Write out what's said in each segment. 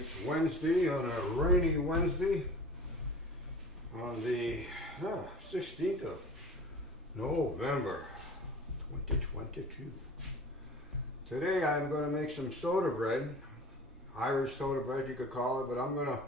It's Wednesday, on a rainy Wednesday, on the 16th of November 2022. Today I'm going to make some soda bread, Irish soda bread you could call it, but I'm going to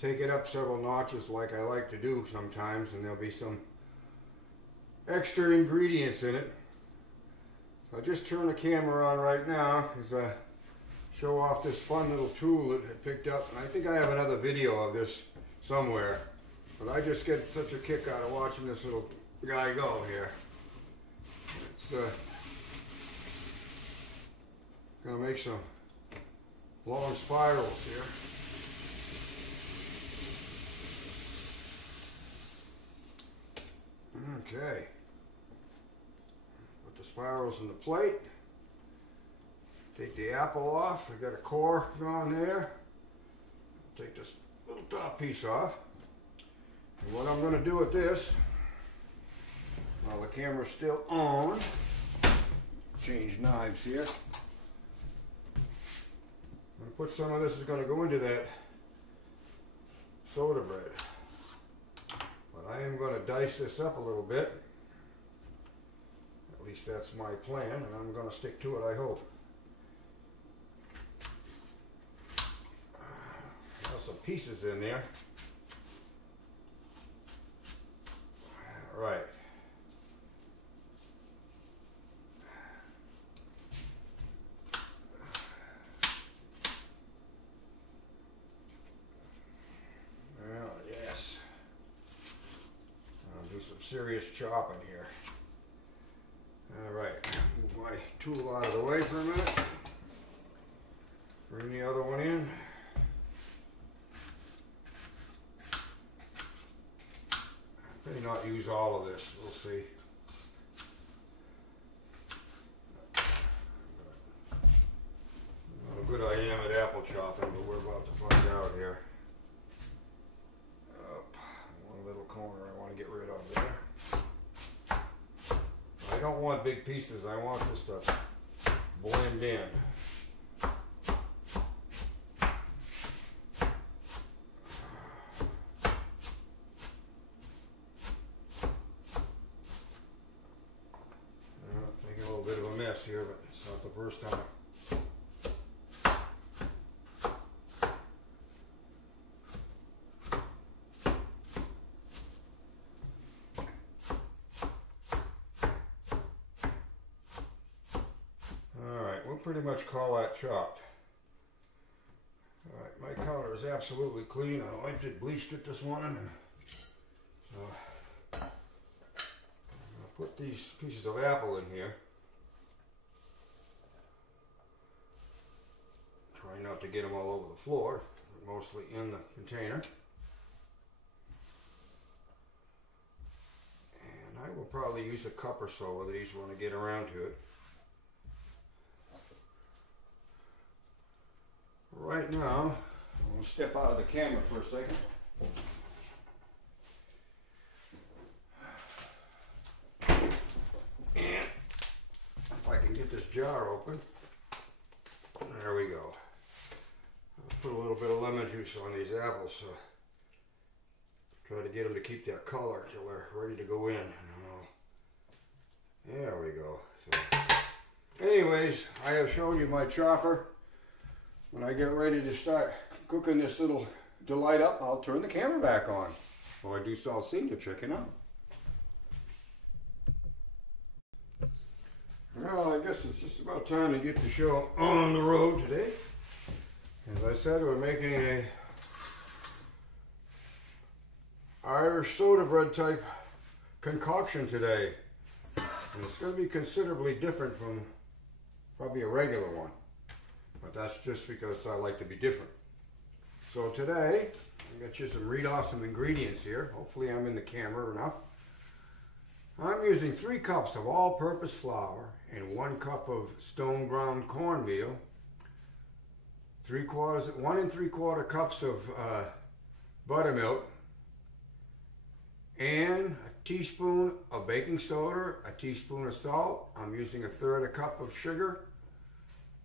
take it up several notches like I like to do sometimes, and there'll be some extra ingredients in it. So I'll just turn the camera on right now because I show off this fun little tool that I picked up, and I think I have another video of this somewhere, but I just get such a kick out of watching this little guy go here. It's gonna make some long spirals here. Okay, put the spirals in the plate. Take the apple off. I got a core on there. Take this little top piece off. And what I'm going to do with this, while the camera's still on, change knives here. I'm going to put some of this is going to go into that soda bread. But I am going to dice this up a little bit. At least that's my plan, and I'm going to stick to it, I hope. Some pieces in there. All right. Well, yes. I'll do some serious chopping here. All right. Move my tool out of the way for a minute. Bring the other one in. May not use all of this, we'll see. Not how good I am at apple chopping, but we're about to find out here. One little corner I want to get rid of there. I don't want big pieces, I want this to blend in. Here, but it's not the first time. Alright, we'll pretty much call that chopped. Alright, my counter is absolutely clean. I wiped it, bleached it this morning, and so I'll put these pieces of apple in here. Try not to get them all over the floor, mostly in the container. And I will probably use a cup or so of these when I get around to it. Right now, I'm going to step out of the camera for a second. And if I can get this jar open, there we go. Put a little bit of lemon juice on these apples, so try to get them to keep their color till they're ready to go in. There we go. So, anyways, I have shown you my chopper. When I get ready to start cooking this little delight up, I'll turn the camera back on. Well, I do all seem to check it out. Well, I guess it's just about time to get the show on the road today. As I said, we're making a Irish soda bread type concoction today. And it's going to be considerably different from probably a regular one. But that's just because I like to be different. So today, I'm going to read off some ingredients here. Hopefully I'm in the camera enough. I'm using 3 cups of all-purpose flour and 1 cup of stone ground cornmeal, 1 3/4 cups of buttermilk, and a teaspoon of baking soda, a teaspoon of salt. I'm using 1/3 cup of sugar,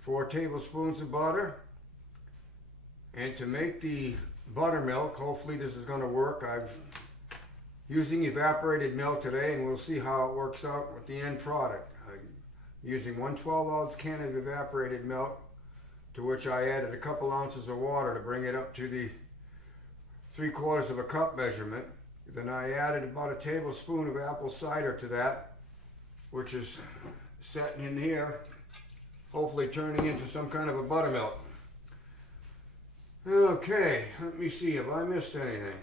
4 tablespoons of butter, And to make the buttermilk, hopefully this is going to work. I'm using evaporated milk today, and we'll see how it works out with the end product. I'm using 1 12-ounce can of evaporated milk, to which I added a couple ounces of water to bring it up to the 3/4 of a cup measurement. Then I added about a tablespoon of apple cider to that, which is setting in here, hopefully turning into some kind of a buttermilk. Okay, let me see if I missed anything.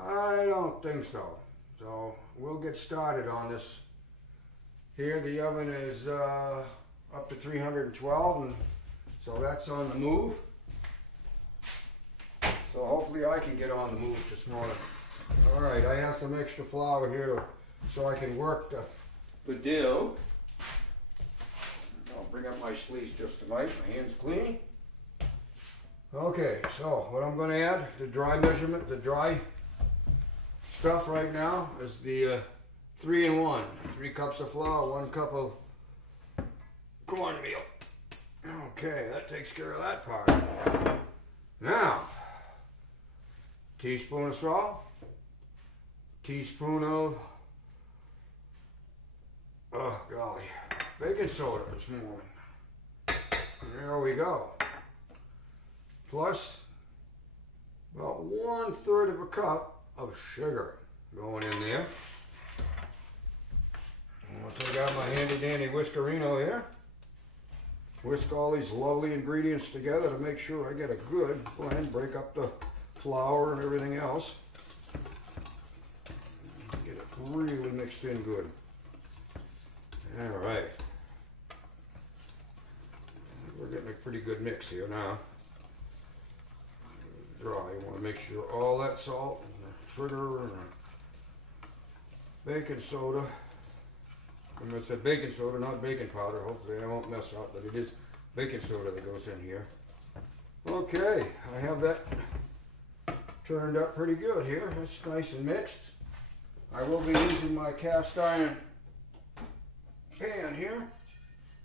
I don't think so. So we'll get started on this. Here the oven is up to 312, and so that's on the move. So hopefully I can get on the move this morning. All right, I have some extra flour here so I can work the dough. I'll bring up my sleeves just tonight. My hands clean. Okay, so what I'm going to add, the dry measurement, the dry stuff right now is the 3-in-1. 3 cups of flour, 1 cup of cornmeal. Okay, that takes care of that part. Now, teaspoon of salt, teaspoon of, oh golly, baking soda this morning. There we go. Plus about 1/3 of a cup of sugar going in there. I'm going to take out my handy dandy whiskerino here. Whisk all these lovely ingredients together to make sure I get a good blend, break up the flour and everything else. Get it really mixed in good. All right. We're getting a pretty good mix here now. Dry. You want to make sure all that salt and the sugar and the baking soda. I'm going to say baking soda, not baking powder. Hopefully I won't mess up, but it is baking soda that goes in here. Okay, I have that turned up pretty good here. It's nice and mixed. I will be using my cast iron pan here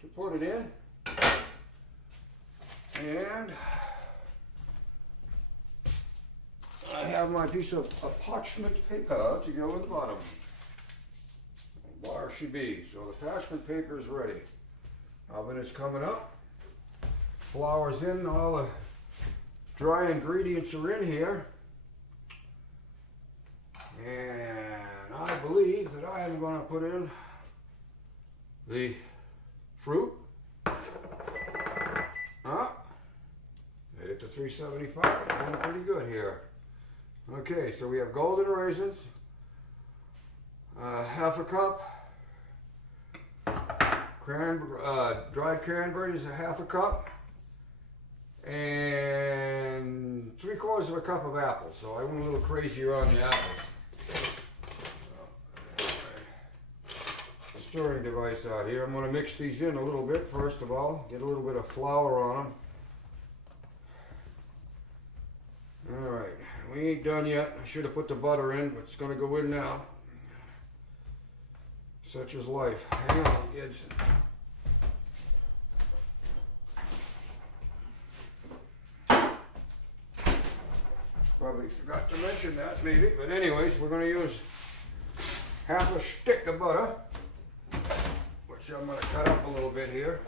to put it in. And I have my piece of parchment paper to go in the bottom. Bar should be. So the parchment paper is ready. Oven is coming up. Flour's in. All the dry ingredients are in here. And I believe that I am going to put in the fruit. Made it to 375. Doing pretty good here. Okay, so we have golden raisins, half a cup, dried cranberries, a half a cup, and 3/4 of a cup of apples. So I went a little crazier on the apples. Stirring device out here. I'm going to mix these in a little bit first of all, get a little bit of flour on them. All right. We ain't done yet. I should have put the butter in, but it's going to go in now. Such is life. Hang on, kids. Probably forgot to mention that, maybe. But anyways, we're going to use half a stick of butter, which I'm going to cut up a little bit here.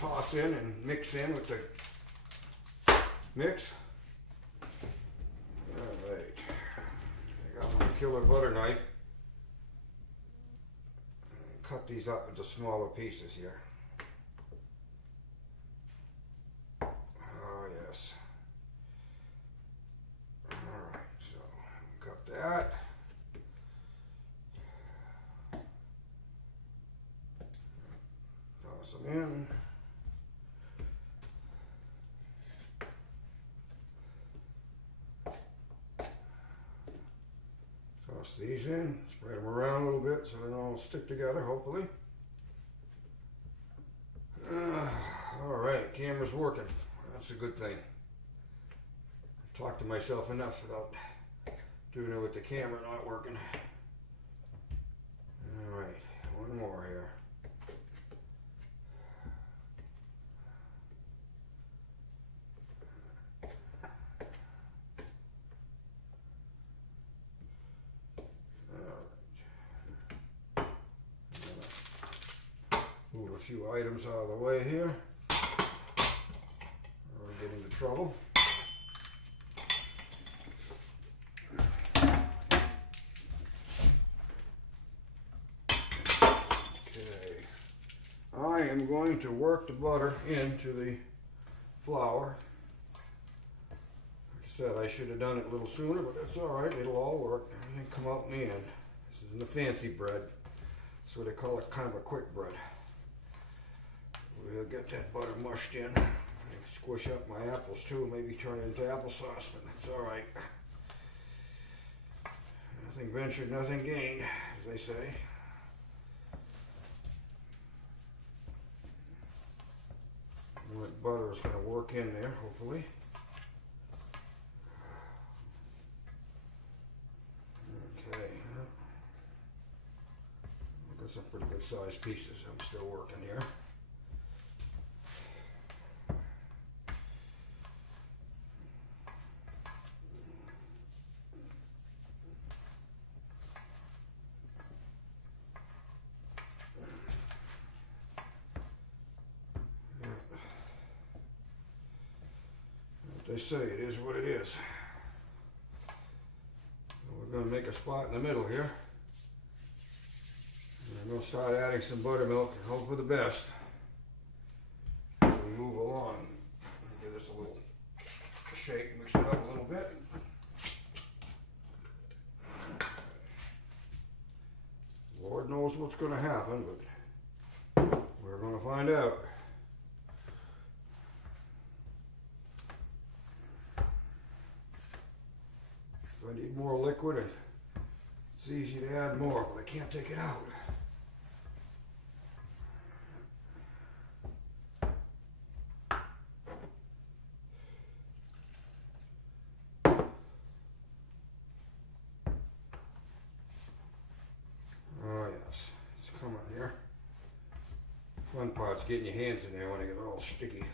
Toss in and mix in with the mix. Alright, I got my killer butter knife. Cut these up into smaller pieces here. Oh yes. Alright, so cut that. Toss them in. Toss these in, spread them around a little bit so they all stick together, hopefully. Alright, camera's working. That's a good thing. I talked to myself enough without doing it with the camera not working. Alright, one more here. few items out of the way here. We'll get into trouble. Okay. I am going to work the butter into the flour. Like I said, I should have done it a little sooner, but that's all right. It'll all work. Everything come out in the end. This isn't the fancy bread. That's what they call it, kind of a quick bread. We'll get that butter mushed in. Squish up my apples too, maybe turn it into applesauce, but it's all right. Nothing ventured, nothing gained, as they say. And that butter is going to work in there, hopefully. Okay. I've got some pretty good sized pieces. I'm still working here. They say it is what it is. We're going to make a spot in the middle here. And we'll start adding some buttermilk and hope for the best as we move along. Give this a little shake, mix it up a little bit. Lord knows what's going to happen, but we're going to find out. I need more liquid, and it's easy to add more, but I can't take it out. Oh yes, it's coming here. Fun part's getting your hands in there when they get all sticky.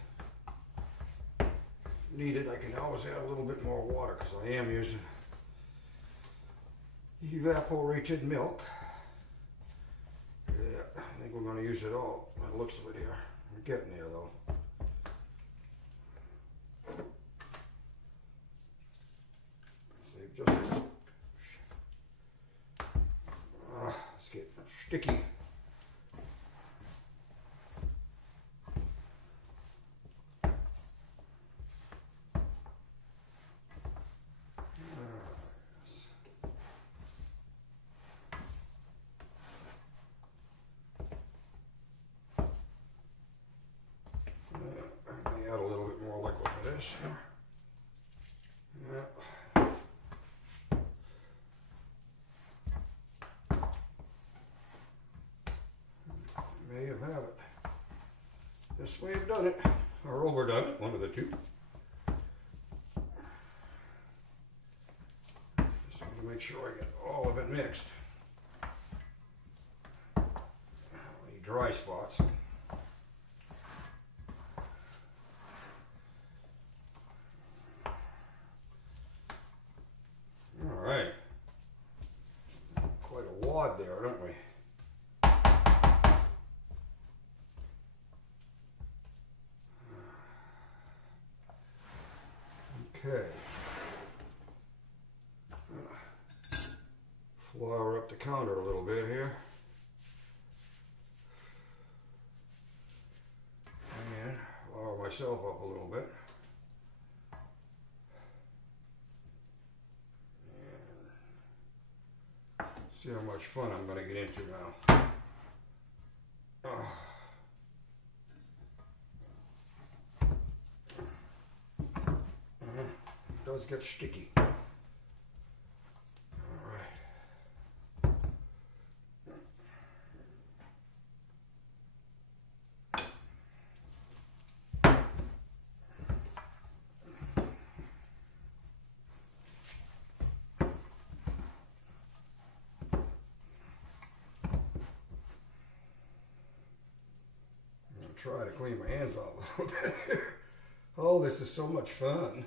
Needed, I can always add a little bit more water because I am using evaporated milk. Yeah, I think we're going to use it all by the looks of it here. We're getting there though. Save just this. Let's get sticky. Yeah. May have had it. This way I've done it, or overdone it, one of the two. Just want to make sure I get all of it mixed. Any dry spots. There, don't we? Okay. Flour up the counter a little bit here. And flour myself up a little bit. See how much fun I'm going to get into now. It does get sticky. All right. Try to clean my hands off a little bit here. Oh, this is so much fun.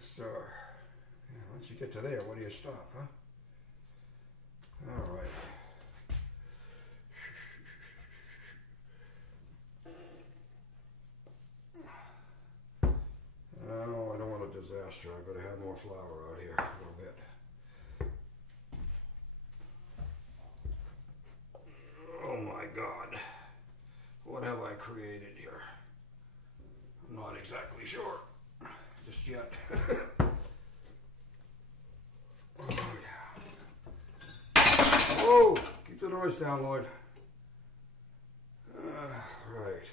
So, yeah, once you get to there, where do you stop, huh? All right. disaster. I better have more flour out here a little bit. Oh my God. What have I created here? I'm not exactly sure just yet. Oh, yeah. Whoa! Keep the noise down, Lloyd. Right.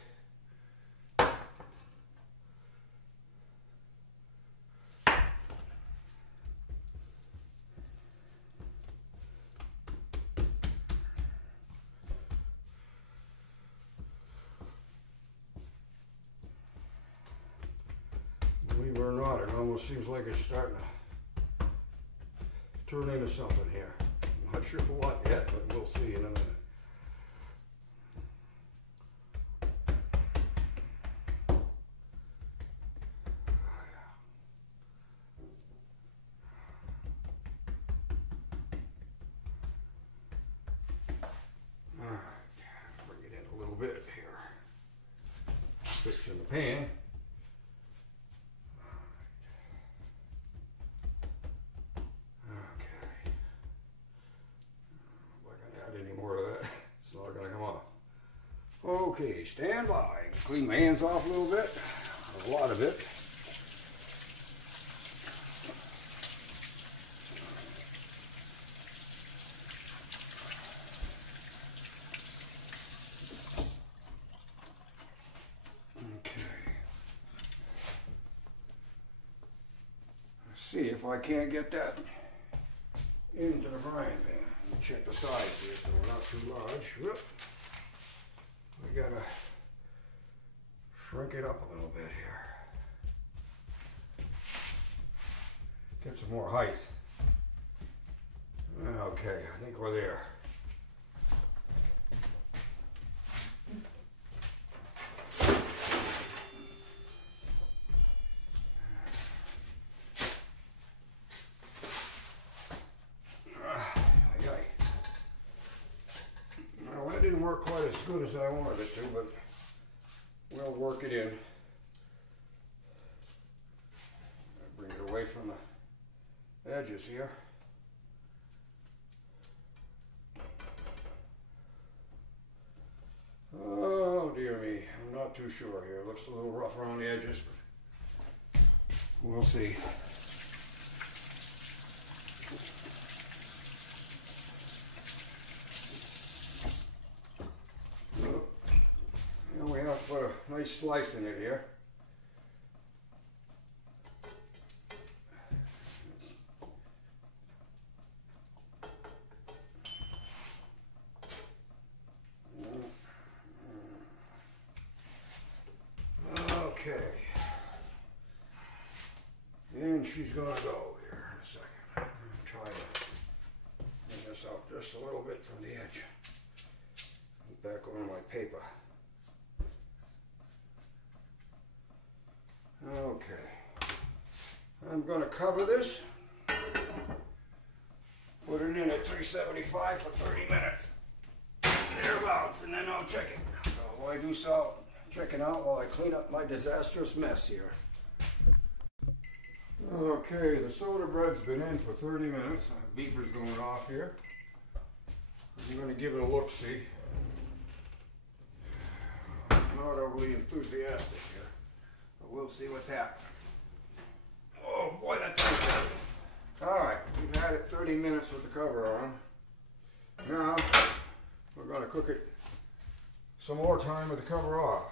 Believe it or not, it almost seems like it's starting to turn into something here. I'm not sure what yet, but we'll see in a minute. Fix in the pan. Okay. I'm not going to add any more of that. It's not going to come off. Okay, stand by. Clean my hands off a little bit. A lot of it. See if I can't get that into the frying pan. Check the size here so we're not too large. Whoop. We gotta shrink it up a little bit here. Get some more height. Okay, I think we're there. Didn't work quite as good as I wanted it to, but we'll work it in. Bring it away from the edges here. Oh dear me, I'm not too sure here. It looks a little rough around the edges, but we'll see. We have to put a nice slice in it here. Okay. And she's gonna go here in a second. I'm gonna try to bring this out just a little bit from the edge. Back over my paper. Okay, I'm going to cover this, put it in at 375 for 30 minutes, thereabouts, and then I'll check it. So while I do so, checking out while I clean up my disastrous mess here. Okay, the soda bread's been in for 30 minutes. My beeper's going off here. I'm going to give it a look-see. Not overly enthusiastic here. We'll see what's happening. Oh boy, that thing's heavy. Alright, we've had it 30 minutes with the cover on. Now, we're going to cook it some more time with the cover off.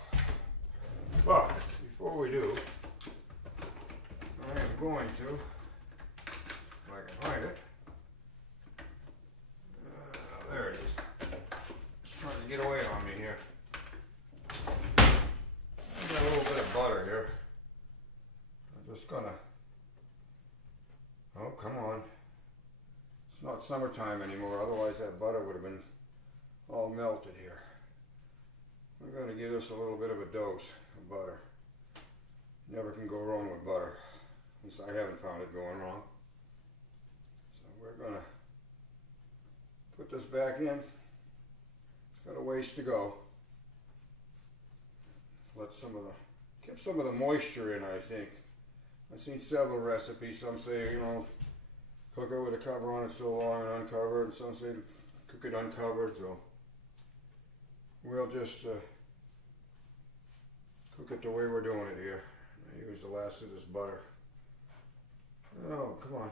But, before we do, I am going to, if I can find it, there it is. It's trying to get away on me here. A little bit of butter here. I'm just gonna, oh come on, it's not summertime anymore, otherwise that butter would have been all melted here. We're going to give this a little bit of a dose of butter. Never can go wrong with butter, at least I haven't found it going wrong. So we're going to put this back in. It's got a ways to go. Let some of the, kept some of the moisture in, I think. I've seen several recipes. Some say, you know, cook it with a cover on it so long and uncover it. Some say cook it uncovered. So we'll just cook it the way we're doing it here. I use the last of this butter. Oh, come on.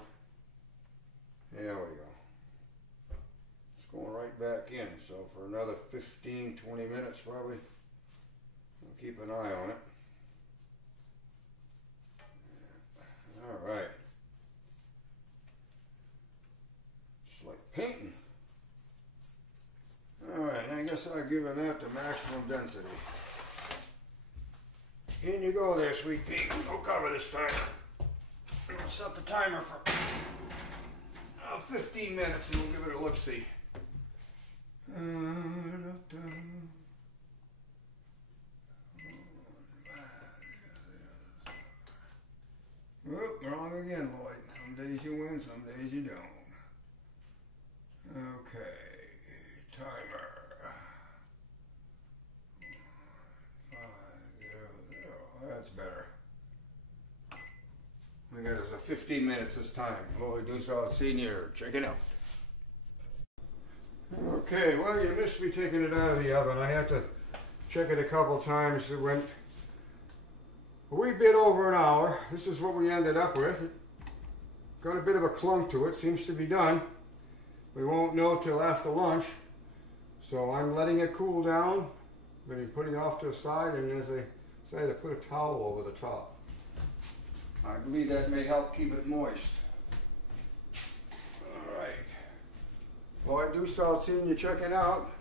There we go. It's going right back in. So for another 15-20 minutes probably. We'll keep an eye on it. All right. Just like painting. All right, I guess I've given that the maximum density. In you go there, sweet pea. No cover this time. I'll set the timer for 15 minutes and we'll give it a look-see. Whoop, wrong again, Lloyd. Some days you win, some days you don't. Okay, timer. 5:00. That's better. We got us a 15 minutes this time. Lloyd Dussault Senior, check it out. Okay, well, you missed me taking it out of the oven. I had to check it a couple times. It went a wee bit over an hour. This is what we ended up with. It got a bit of a clunk to it. Seems to be done. We won't know till after lunch. So I'm letting it cool down. I'm going to be putting it off to the side, and as I say, I put a towel over the top. I believe that may help keep it moist. All right. Well, I do start seeing you checking out.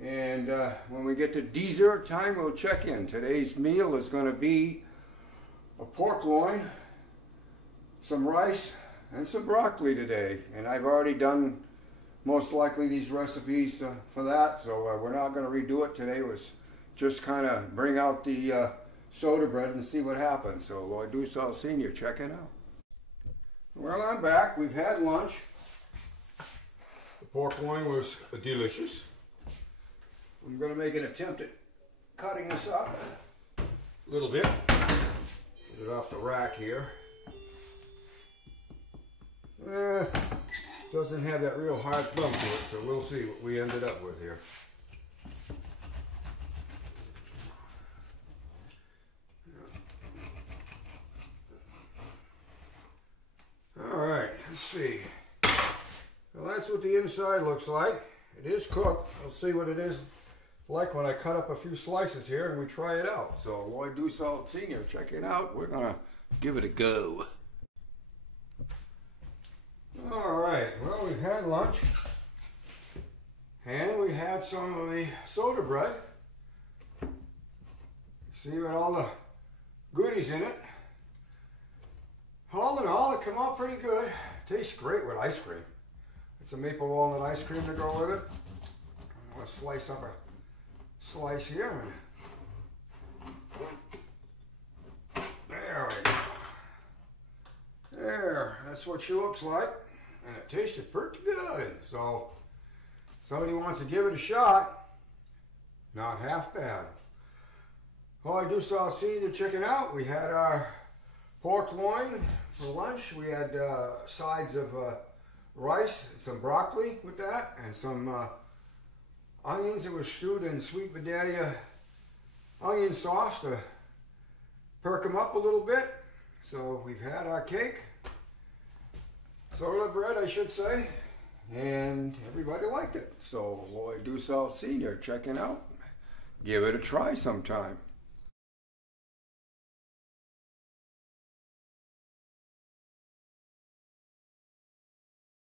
And when we get to dessert time, we'll check in. Today's meal is going to be a pork loin, some rice, and some broccoli today. And I've already done most likely these recipes for that, so we're not going to redo it today. It was just kind of bring out the soda bread and see what happens. So Lloyd Dussault Senior checking out. Well, I'm back. We've had lunch. The pork loin was delicious. I'm going to make an attempt at cutting this up a little bit. Get it off the rack here. Doesn't have that real hard thumb to it, so we'll see what we ended up with here. Alright, let's see. Well, that's what the inside looks like. It is cooked. We'll see what it is like when I cut up a few slices here and we try it out. So Lloyd Dussault Senior, check it out. We're going to give it a go. Alright, well, we've had lunch. And we had some of the soda bread. See what all the goodies in it. All in all, it came out pretty good. Tastes great with ice cream. It's a maple walnut ice cream to go with it. I'm going to slice up a slice here. There we go. There, that's what she looks like. And it tasted pretty good. So, somebody wants to give it a shot, not half bad. Well, I do saw the chicken out. We had our pork loin for lunch. We had sides of rice, some broccoli with that, and some onions that were stewed in sweet Vidalia onion sauce to perk them up a little bit. So we've had our cake, soda bread I should say, and everybody liked it. So Lloyd Dussault Senior checking out. Give it a try sometime.